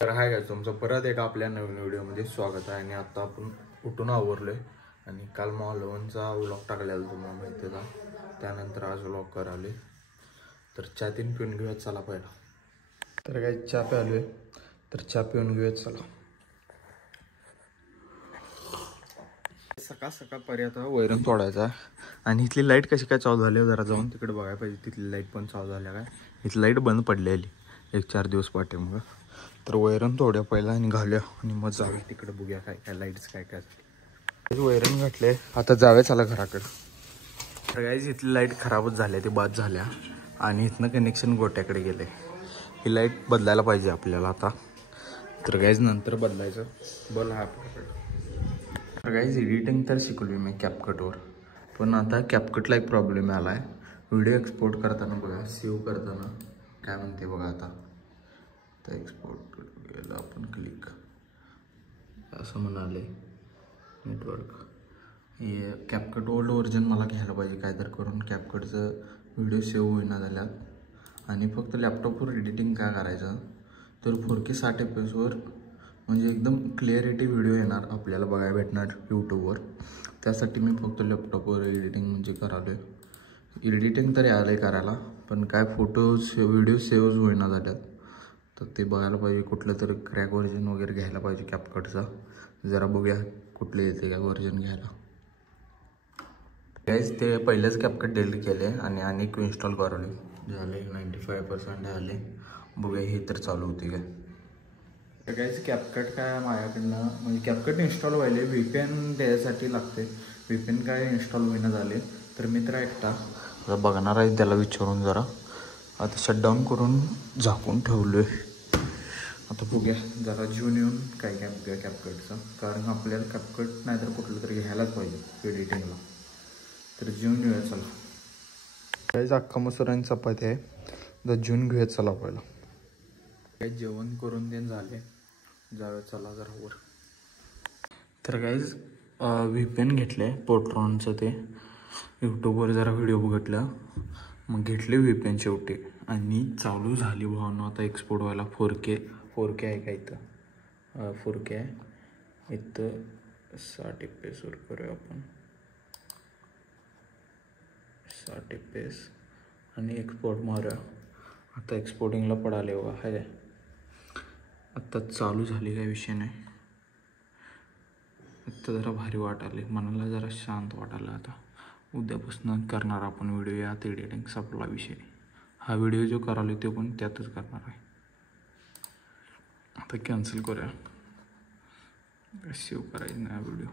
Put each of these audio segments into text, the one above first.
तर hi guys, तुमचं परत एक आपल्या नवीन व्हिडिओमध्ये स्वागत आहे. आणि आता आपण उठून आवरलोय आणि काल मालवणचा व्लॉग टाकलेला तुम्हाला माहिती आहे का. त्यानंतर आज व्लॉग कराले. तर चहा तीन पिऊन घेऊयात चला पहिला. तर काय चहा प्यालोय, तर चहा पिऊन घेऊयात चला. सकाळ सकाळपर्यंत वैरण तोडायचा आणि इथली लाईट कशी काय चालू झाली जरा जाऊन तिकडे बघायला पाहिजे. तिथली लाईट पण चालू झाल्या काय, इथली लाईट बंद पडलेली 1-4 दिवस पाठीमुळं. तर वैरण तोड्या पहिला आणि घालूया आणि मग जाऊया तिकडे, बघूया काय काय लाईट्स काय काय झाली. वैरण घातले, आता जाऊया चला घराकडे. तर गाईज इथली लाईट खराबच झाल्या, ती बाद झाल्या आणि इथनं कनेक्शन गोट्याकडे गेले. ही लाईट बदलायला पाहिजे आपल्याला आता. तर गाईज नंतर बदलायचं बल हा आपल्याकडे. तर गाईज एडिटिंग तर शिकलोय मी कॅपकटवर, पण आता कॅपकटला एक प्रॉब्लेम आला आहे. व्हिडिओ एक्सपोर्ट करताना बघा, सेव्ह करताना काय म्हणते बघा. आता तर एक्सपोर्ट केलं आपण, क्लिक असं म्हणाले नेटवर्क. हे कॅपकट ओल्ड व्हर्जन मला घ्यायला पाहिजे काय तर करून. कॅपकटचं व्हिडिओ सेव्ह होईना झाल्यात आणि फक्त लॅपटॉपवर एडिटिंग काय करायचं तर 4K 60 fps म्हणजे एकदम क्लिअरिटी व्हिडिओ येणार आपल्याला बघायला भेटणार यूट्यूबवर. त्यासाठी मी फक्त लॅपटॉपवर एडिटिंग म्हणजे करालो आहे. एडिटिंग तर आलं आहे करायला, पण काय फोटोज व्हिडिओ सेव्हच होईना झाल्यात. तर ते बघायला पाहिजे, कुठलं तरी क्रॅक व्हर्जन वगैरे घ्यायला पाहिजे कॅपकटचा. जरा बघूया कुठले येते काय व्हर्जन घ्यायला. गाईज ते पहिलेच कॅपकट डिलीट केले आणि अनेक इन्स्टॉल करवले, झाले 95% आले. बघूया हे तर चालू होते काय. तर गाईज कॅपकट काय माझ्याकडनं म्हणजे कॅपकट इन्स्टॉल व्हायले VPN द्यायसाठी लागते. VPN काय इन्स्टॉल होईना झाले. तर मित्र एकटा बघणार आहे, त्याला विचारून जरा आता शटडाऊन करून झाकून ठेवलो आहे. आता बघूया जरा जून येऊन काय काय बघूया कॅपकटचं, कारण आपल्याला कॅपकट नाही तर कुठलं तरी घ्यायलाच पाहिजे एडिटिंगला. तर जून घेऊया चला. काहीच अख्खा मसूर आणि चपाती आहे, तर जून घेऊया चला पहिला. काही जेवण करून देण झाले, जाऊया चला जरा वर. तर काहीच VPN घेतले पोर्ट्रॉनचं, ते यूट्यूबवर जरा व्हिडिओ बघितलं मग घेतले VPN शेवटी आणि चालू झाली भावना आता एक्सपोर्ट व्हायला. 4K आहे का इथं, 4K आहे इथं. 60 fps करूया आपण, 60 fps आणि एक्सपोर्ट मारूया. आता एक्सपोर्टिंगला पडाले बघा, हाय काय आत्ता चालू झाली, काय विषय नाही. आत्ता जरा भारी वाटाले, मनाला जरा शांत वाटायला. आता उद्यापासून करणार आपण व्हिडिओ यात एडिटिंग संपला विषय. हा व्हिडिओ जो करालो तो पण त्यातच करणार आहे. आता कॅन्सल करूया, सेव्ह करायचं नाही व्हिडिओ.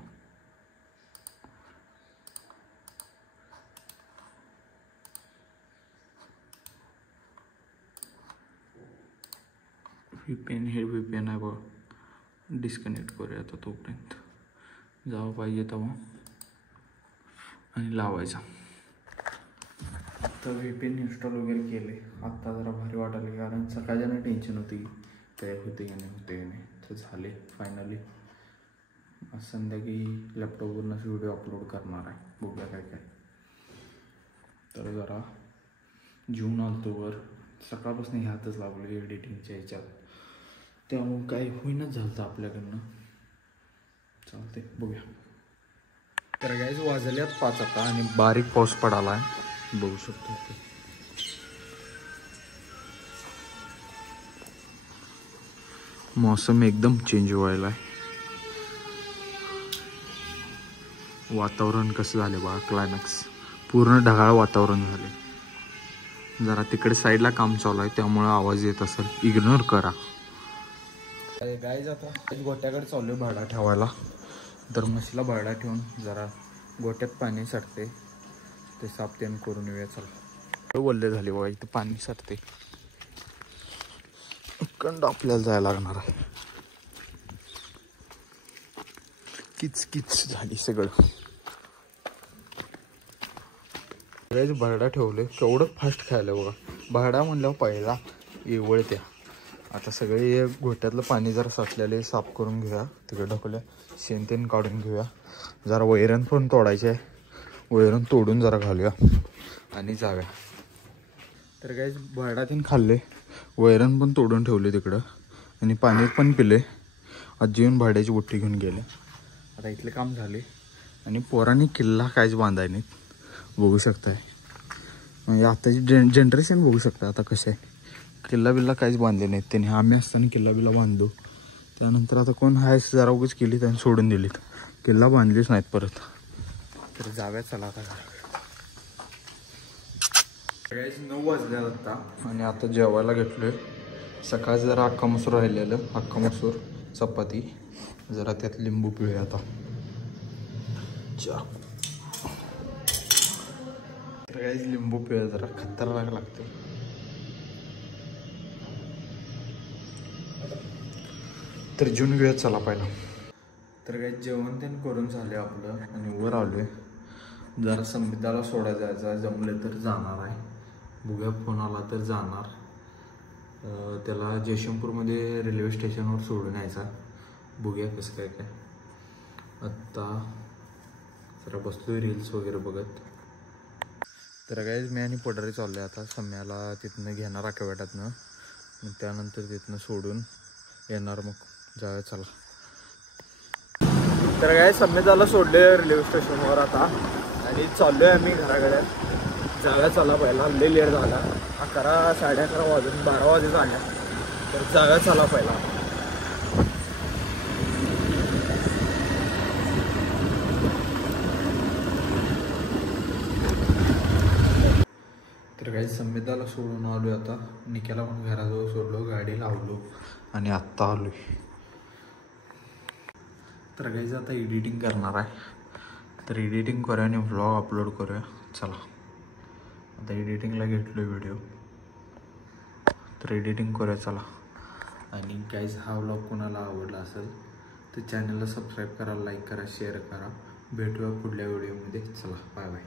VPN हे VPN आहे बघा, डिस्कनेक्ट करूया आता तोपर्यंत. जावं पाहिजे तेव्हा आणि लावायचा. तर VPN इन्स्टॉल वगैरे केले. आत्ता जरा भारी वाटायला, कारण सकाळच्यानं टेन्शन होती काय होते की नाही होते की नाही. तर झाले फायनली. आज संध्याकाळी लॅपटॉपवरूनच व्हिडिओ अपलोड करणार आहे, बघूया काय काय. तर जरा जून आलतो वर, सकाळपासून ह्यातच लागलो एडिटिंगच्या ह्याच्यात, त्यामुळं काही होईनच झालं आपल्याकडनं. चालते बघूया. तर गाईज वाजल्यात 5 आता आणि बारीक पाऊस पडाला आहे, बघू शकतो ते. मौसम एकदम चेंज व्हायला आहे. वातावरण कसं झाले बघा, क्लायमॅक्स पूर्ण ढगाळ वातावरण झाले. जरा तिकडे साईडला काम चालू आहे त्यामुळं आवाज येत असेल, इग्नोर करा. गाईज आता गोट्याकडे चालू आहे भाडा ठेवायला. तर म्हशीला भाडा ठेवून जरा गोट्यात पाणी साठते, ते साफ तेन करून येऊया चला. वल्ले झाले बघा, इथं पाणी साठते. इकडं आपल्याला जायला लागणार आहे. किच किच झाली सगळं. भाडा ठेवले, केवढं फास्ट खायला बघा. भाडा म्हणल्यावर पहिला येवळत्या. आता सगळे गोट्यातलं पाणी जरा साचलेले साफ करून घेऊया. तिकडे ढकलूया, शेण तेन काढून घेऊया. जरा वैरण पण तोडायचे आहे, वैरण तोडून जरा घालूया आणि जाऊया. तर काही भाडा तीन खाल्ले, वैरण पण तोडून ठेवले तिकडं आणि पाणी पण पिले. आजी येऊन भाड्याची बुट्टी घेऊन गेले. आता इथले काम झाले आणि पोरांनी किल्ला काहीच बांधाय नाहीत बघू शकताय. म्हणजे आताची जनरेशन बघू शकता आता कसं आहे. किल्ला बिल्ला काहीच बांधले नाहीत त्यांनी. आम्ही असताना किल्ला बिल्ला बांधलो. त्यानंतर आता कोण हाय जरा उगीच केली त्यांनी सोडून दिलीत. किल्ला बांधलीच नाहीत परत. तर जाव्या चला आता घराकडे. 9 वाजले आता आणि आता जेवायला घेतलोय. सकाळी जरा अख्खा मसूर राहिलेलं. अख्खा मसूर चपाती जरा त्यात लिंबू पिळूया आता. तर काहीच लिंबू पिळूया जरा खतरनाक लागते. तर जेवून घेऊया चला पहिला. तर काही जेवण त्यानं करून झाले आपलं आणि वर आलोय. जरा संबिताला सोडा जायचा जमले तर जाणार आहे. बघूया फोन आला तर जाणार. त्याला जयशंपूरमध्ये रेल्वे स्टेशनवर सोडून यायचा. बघूया कसं काय काय. आत्ता जरा बसलोय रील्स वगैरे बघत. तर काहीच मी आणि पडारी चाललो आहे आता. सम्याला तिथनं घेणार आठवड्यातनं. मग त्यानंतर तिथनं सोडून येणार. मग जाऊया चला. तर काय सम्याला सोडले रेल्वे स्टेशनवर आता आणि चाललोय आम्ही घराकडे. जाऊया चला पहिला. लय लेट झाला. 11 साडे 11 वाजून 12 वाजे झाल्या. तर जाऊया चला पहिला. तर काही संमिताला सोडून आलो आता. निक्याला पण घराजवळ सोडलो. गाडी लावलो आणि आत्ता आलोय. तर काहीच आता एडिटिंग करणार आहे. तर एडिटिंग करूया आणि व्लॉग अपलोड करूया चला. आता एडिटिंगला घेतलो व्हिडिओ. तर एडिटिंग करूया चला. आणि गाईज हा व्लॉग कोणाला आवडला असेल तर चॅनलला सबस्क्राईब करा, लाईक करा, शेअर करा. भेटूया पुढल्या व्हिडिओमध्ये. चला बाय बाय.